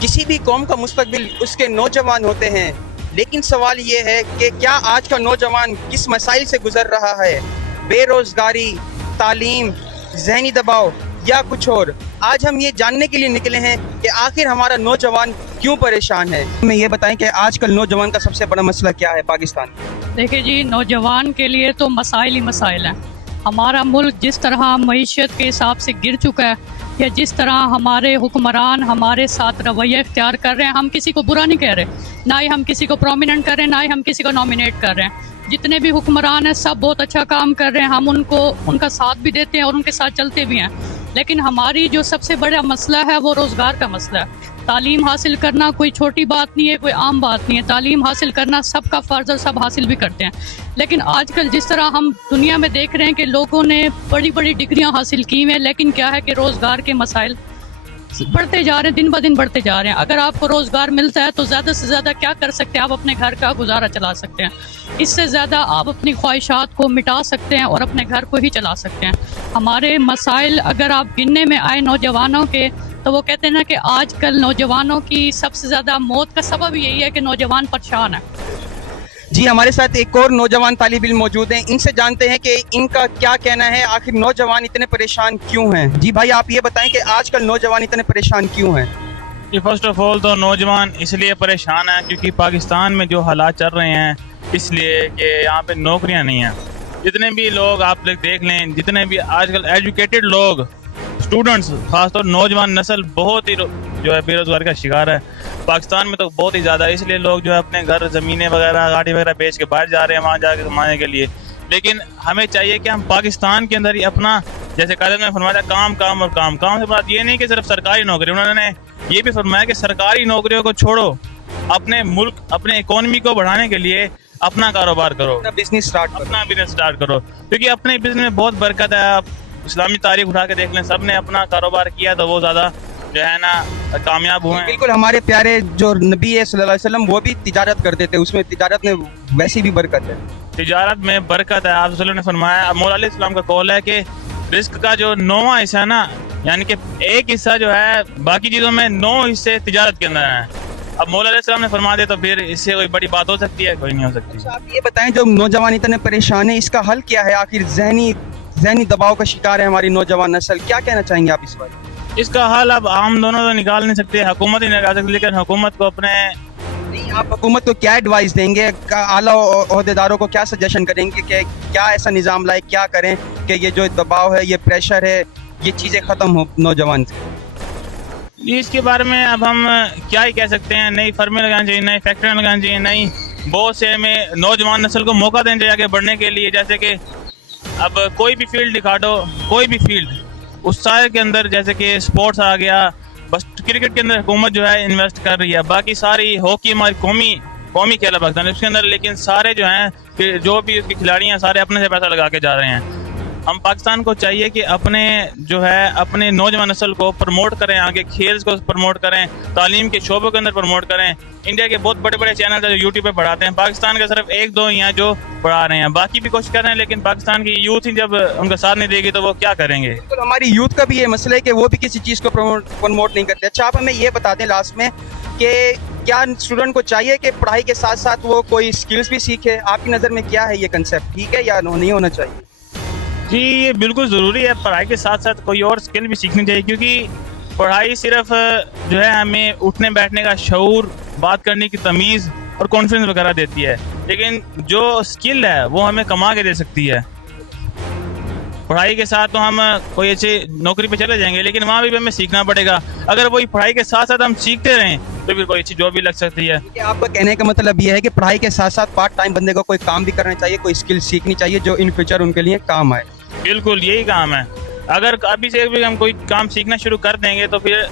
किसी भी कौम का मुस्तकबिल उसके नौजवान होते हैं, लेकिन सवाल ये है कि क्या आज का नौजवान किस मसाइल से गुजर रहा है? बेरोजगारी, तालीम, जहनी दबाव या कुछ और? आज हम ये जानने के लिए निकले हैं कि आखिर हमारा नौजवान क्यों परेशान है। हमें ये बताएं कि आजकल नौजवान का सबसे बड़ा मसला क्या है पाकिस्तान में? देखिए जी, नौजवान के लिए तो मसाइल ही मसाइल हैं। हमारा मुल्क जिस तरह मईशत के हिसाब से गिर चुका है, या जिस तरह हमारे हुक्मरान हमारे साथ रवैया इख्तियार कर रहे हैं, हम किसी को बुरा नहीं कह रहे, ना ही हम किसी को प्रोमिनेंट कर रहे हैं, ना ही हम किसी को नॉमिनेट कर रहे हैं। जितने भी हुक्मरान हैं सब बहुत अच्छा काम कर रहे हैं, हम उनका साथ भी देते हैं और उनके साथ चलते भी हैं। लेकिन हमारी जो सबसे बड़ा मसला है वो रोज़गार का मसला है। तालीम हासिल करना कोई छोटी बात नहीं है, कोई आम बात नहीं है। तालीम हासिल करना सबका फ़र्ज़ है, सब हासिल भी करते हैं। लेकिन आजकल जिस तरह हम दुनिया में देख रहे हैं कि लोगों ने बड़ी बड़ी डिग्रियां हासिल की हैं, लेकिन क्या है कि रोज़गार के मसाइल बढ़ते जा रहे हैं, दिन ब दिन बढ़ते जा रहे हैं। अगर आपको रोज़गार मिलता है तो ज़्यादा से ज़्यादा क्या कर सकते हैं? आप अपने घर का गुजारा चला सकते हैं। इससे ज़्यादा आप अपनी ख्वाहिशात को मिटा सकते हैं और अपने घर को ही चला सकते हैं। हमारे मसाइल अगर आप गिनने में आए नौजवानों के, तो वो कहते हैं ना कि आजकल नौजवानों की सबसे ज़्यादा मौत का सबब यही है कि नौजवान परेशान है। जी, हमारे साथ एक और नौजवान तालिब इल्म मौजूद हैं, इनसे जानते हैं कि इनका क्या कहना है, आखिर नौजवान इतने परेशान क्यों हैं। जी भाई, आप ये बताएं कि आजकल नौजवान इतने परेशान क्यों हैं? जी, फर्स्ट ऑफ ऑल तो नौजवान इसलिए परेशान हैं क्योंकि पाकिस्तान में जो हालात चल रहे हैं, इसलिए कि यहाँ पे नौकरियाँ नहीं हैं। जितने भी लोग आप लोग देख लें, जितने भी आजकल एजुकेटेड लोग, स्टूडेंट्स, खासतौर नौजवान नस्ल बहुत ही जो है बेरोजगारी का शिकार है पाकिस्तान में, तो बहुत ही ज़्यादा। इसलिए लोग जो है अपने घर, ज़मीनें वगैरह, गाड़ी वगैरह बेच के बाहर जा रहे हैं, वहाँ जाके कमाने के लिए। लेकिन हमें चाहिए कि हम पाकिस्तान के अंदर ही अपना, जैसे कायदे ने फरमाया, काम काम और काम। काम से बात ये नहीं कि सिर्फ सरकारी नौकरी, उन्होंने ये भी फरमाया कि सरकारी नौकरियों को छोड़ो, अपने मुल्क, अपने इकोनॉमी को बढ़ाने के लिए अपना कारोबार करो, अपना बिजनेस स्टार्ट करो, क्योंकि अपने बिजनेस में बहुत बरकत है। आप इस्लामी तारीख उठा के देख लें, सब ने अपना कारोबार किया तो वो ज़्यादा जो है ना कामयाब हुए हैं। बिल्कुल, हमारे प्यारे जो नबी है सल्लल्लाहु अलैहि वसल्लम, वो भी तिजारत करते थे, उसमें तिजारत में वैसी भी बरकत है। तिजारत में बरकत है। आप सल्लल्लाहु अलैहि वसल्लम ने फरमाया, मौला अलैहिस्सलाम का कौल है कि रिस्क का जो 9वां हिस्सा है ना, यानी कि एक हिस्सा जो है बाकी चीज़ों में, 9 हिस्से तिजारत के अंदर हैं। अब मौला अलैहिस्सलाम ने फरमा दे तो फिर इससे कोई बड़ी बात हो सकती है? कोई नहीं हो सकती। अच्छा, आप ये बताएं, जो नौजवान इतने परेशान है, इसका हल क्या है? आखिर जहनी दबाव का शिकार है हमारी नौजवान नस्ल, क्या कहना चाहेंगे आप इस बारे में? इसका हल अब आम दोनों तो निकाल नहीं सकते, हुकूमत ही निकाल सकती, लेकिन हुकूमत को अपने नहीं, आप हुकूमत को क्या एडवाइस देंगे? आला ओहदेदारों को क्या सजेशन करेंगे कि क्या ऐसा निज़ाम लाए, क्या करें कि ये जो दबाव है, ये प्रेशर है, ये चीज़ें ख़त्म हो नौजवान से? इसके बारे में अब हम क्या ही कह सकते हैं। नई फर्में लगानी चाहिए, नई फैक्ट्रियाँ लगानी चाहिए, नई बहुत से हमें नौजवान नस्ल को मौका देना चाहिए आगे बढ़ने के लिए। जैसे कि अब कोई भी फील्ड दिखा दो, कोई भी फील्ड, उस सारे के अंदर, जैसे कि स्पोर्ट्स आ गया, बस क्रिकेट के अंदर हुकूमत जो है इन्वेस्ट कर रही है, बाकी सारी हॉकी हमारी कौमी खेल है पाकिस्तान उसके अंदर, लेकिन सारे जो हैं, जो भी उसके खिलाड़ी हैं, सारे अपने से पैसा लगा के जा रहे हैं। हम पाकिस्तान को चाहिए कि अपने जो है अपने नौजवान नस्ल को प्रमोट करें, आगे खेल को प्रमोट करें, तालीम के शोबों के अंदर प्रमोट करें। इंडिया के बहुत बड़े बड़े चैनल है जो यूट्यूब पे पढ़ाते हैं, पाकिस्तान के सिर्फ 1-2 ही हैं जो पढ़ा रहे हैं, बाकी भी कोशिश कर रहे हैं, लेकिन पाकिस्तान की यूथ ही जब उनका साथ नहीं देगी तो वो क्या करेंगे? बिल्कुल, हमारी यूथ का भी ये मसला है कि वो भी किसी चीज़ को प्रमोट नहीं करते। अच्छा, आप हमें ये बता दें लास्ट में कि क्या स्टूडेंट को चाहिए कि पढ़ाई के साथ साथ वो कोई स्किल्स भी सीखे? आपकी नज़र में क्या है, ये कंसेप्ट ठीक है या नहीं होना चाहिए? जी, ये बिल्कुल ज़रूरी है, पढ़ाई के साथ साथ कोई और स्किल भी सीखनी चाहिए, क्योंकि पढ़ाई सिर्फ जो है हमें उठने बैठने का शऊर, बात करने की तमीज़ और कॉन्फिडेंस वगैरह देती है, लेकिन जो स्किल है वो हमें कमा के दे सकती है। पढ़ाई के साथ तो हम कोई अच्छी नौकरी पे चले जाएंगे, लेकिन वहाँ भी हमें सीखना पड़ेगा। अगर वही पढ़ाई के साथ साथ हम सीखते रहें तो फिर कोई अच्छी जॉब भी लग सकती है। आपका कहने का मतलब ये है कि पढ़ाई के साथ साथ पार्ट टाइम बंदे को कोई काम भी करना चाहिए, कोई स्किल सीखनी चाहिए जो इन फ्यूचर उनके लिए काम आए? बिल्कुल, यही काम है। अगर अभी से भी हम कोई काम सीखना शुरू कर देंगे तो फिर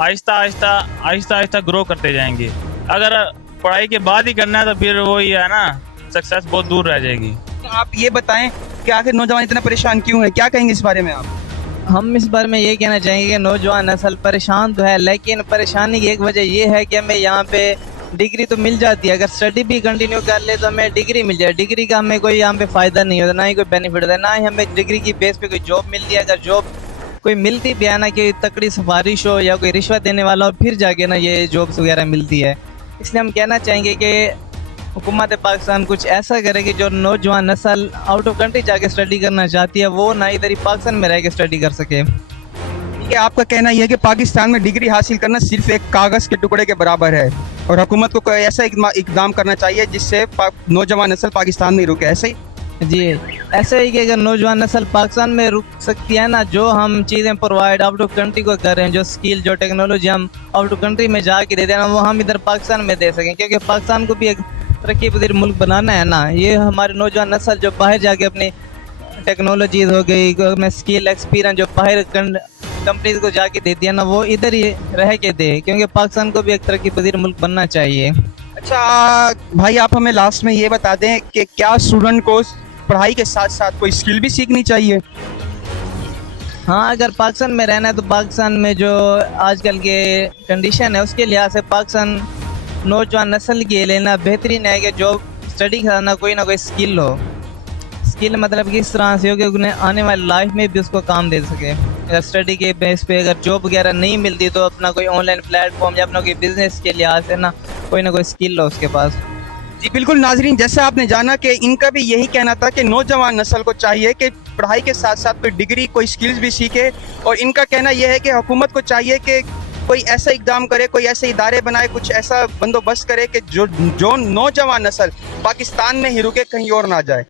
आहिस्ता आहिस्ता ग्रो करते जाएंगे। अगर पढ़ाई के बाद ही करना है तो फिर वही है ना, सक्सेस बहुत दूर रह जाएगी। आप ये बताएं कि आखिर नौजवान इतना परेशान क्यों है, क्या कहेंगे इस बारे में आप? हम इस बारे में ये कहना चाहेंगे कि नौजवान नस्ल परेशान तो है, लेकिन परेशानी की एक वजह ये है कि हमें यहाँ पे डिग्री तो मिल जाती है, अगर स्टडी भी कंटिन्यू कर ले तो हमें डिग्री मिल जाए, डिग्री का हमें कोई यहाँ पे फ़ायदा नहीं होता, ना ही कोई बेनिफिट होता है, ना ही हमें डिग्री की बेस पे कोई जॉब मिलती है। अगर जॉब कोई मिलती भी है ना कि तकड़ी सिफारिश हो या कोई रिश्वत देने वाला हो, फिर जाके ना ये जॉब्स वगैरह मिलती है। इसलिए हम कहना चाहेंगे कि हुकूमत पाकिस्तान कुछ ऐसा करे कि जो नौजवान नस्ल आउट ऑफ कंट्री जाके स्टडी करना चाहती है वो ना इधर ही पाकिस्तान में रह के स्टडी कर सके। कि आपका कहना यह है कि पाकिस्तान में डिग्री हासिल करना सिर्फ एक कागज़ के टुकड़े के बराबर है और हुकूमत को कोई ऐसा इकदाम करना चाहिए जिससे नौजवान नस्ल पाकिस्तान में रुके, ऐसे ही? जी, ऐसे ही कि अगर नौजवान नस्ल पाकिस्तान में रुक सकती है ना, जो हम चीज़ें प्रोवाइड आउट ऑफ कंट्री को कर रहे हैं, जो स्किल जो टेक्नोलॉजी हम आउट ऑफ कंट्री में जाके देते हैं ना, वो हम इधर पाकिस्तान में दे सकें, क्योंकि पाकिस्तान को भी एक तरक्की पजीर मुल्क बनाना है ना। ये हमारे नौजवान नस्ल जो बाहर जाके अपनी टेक्नोलॉजीज हो गई, अपने स्किल एक्सपीरियंस जो बाहर कंपनीज को जाके देती है ना, वो इधर ही रह के दे, क्योंकि पाकिस्तान को भी एक तरक्की पजीर मुल्क बनना चाहिए। अच्छा भाई, आप हमें लास्ट में ये बता दें कि क्या स्टूडेंट को पढ़ाई के साथ साथ कोई स्किल भी सीखनी चाहिए? हाँ, अगर पाकिस्तान में रहना है तो पाकिस्तान में जो आजकल के कंडीशन है उसके लिहाज से पाकिस्तान नौजवान नस्ल के लेना बेहतरीन है कि जो स्टडी करना कोई ना कोई स्किल हो। स्किल मतलब किस तरह से हो कि उन्हें आने वाली लाइफ में भी उसको काम दे सके। अगर स्टडी के बेस पे अगर जॉब वगैरह नहीं मिलती तो अपना कोई ऑनलाइन प्लेटफॉर्म या अपना कोई बिजनेस के लिहाज से ना कोई स्किल हो उसके पास। जी बिल्कुल नाजरीन, जैसा आपने जाना कि इनका भी यही कहना था कि नौजवान नस्ल को चाहिए कि पढ़ाई के साथ साथ कोई डिग्री कोई स्किल्स भी सीखे, और इनका कहना यह है कि हुकूमत को चाहिए कि कोई ऐसा इकदाम करे, कोई ऐसे इदारे बनाए, कुछ ऐसा बंदोबस्त करे कि जो नौजवान नस्ल पाकिस्तान में ही रुके, कहीं और ना जाए।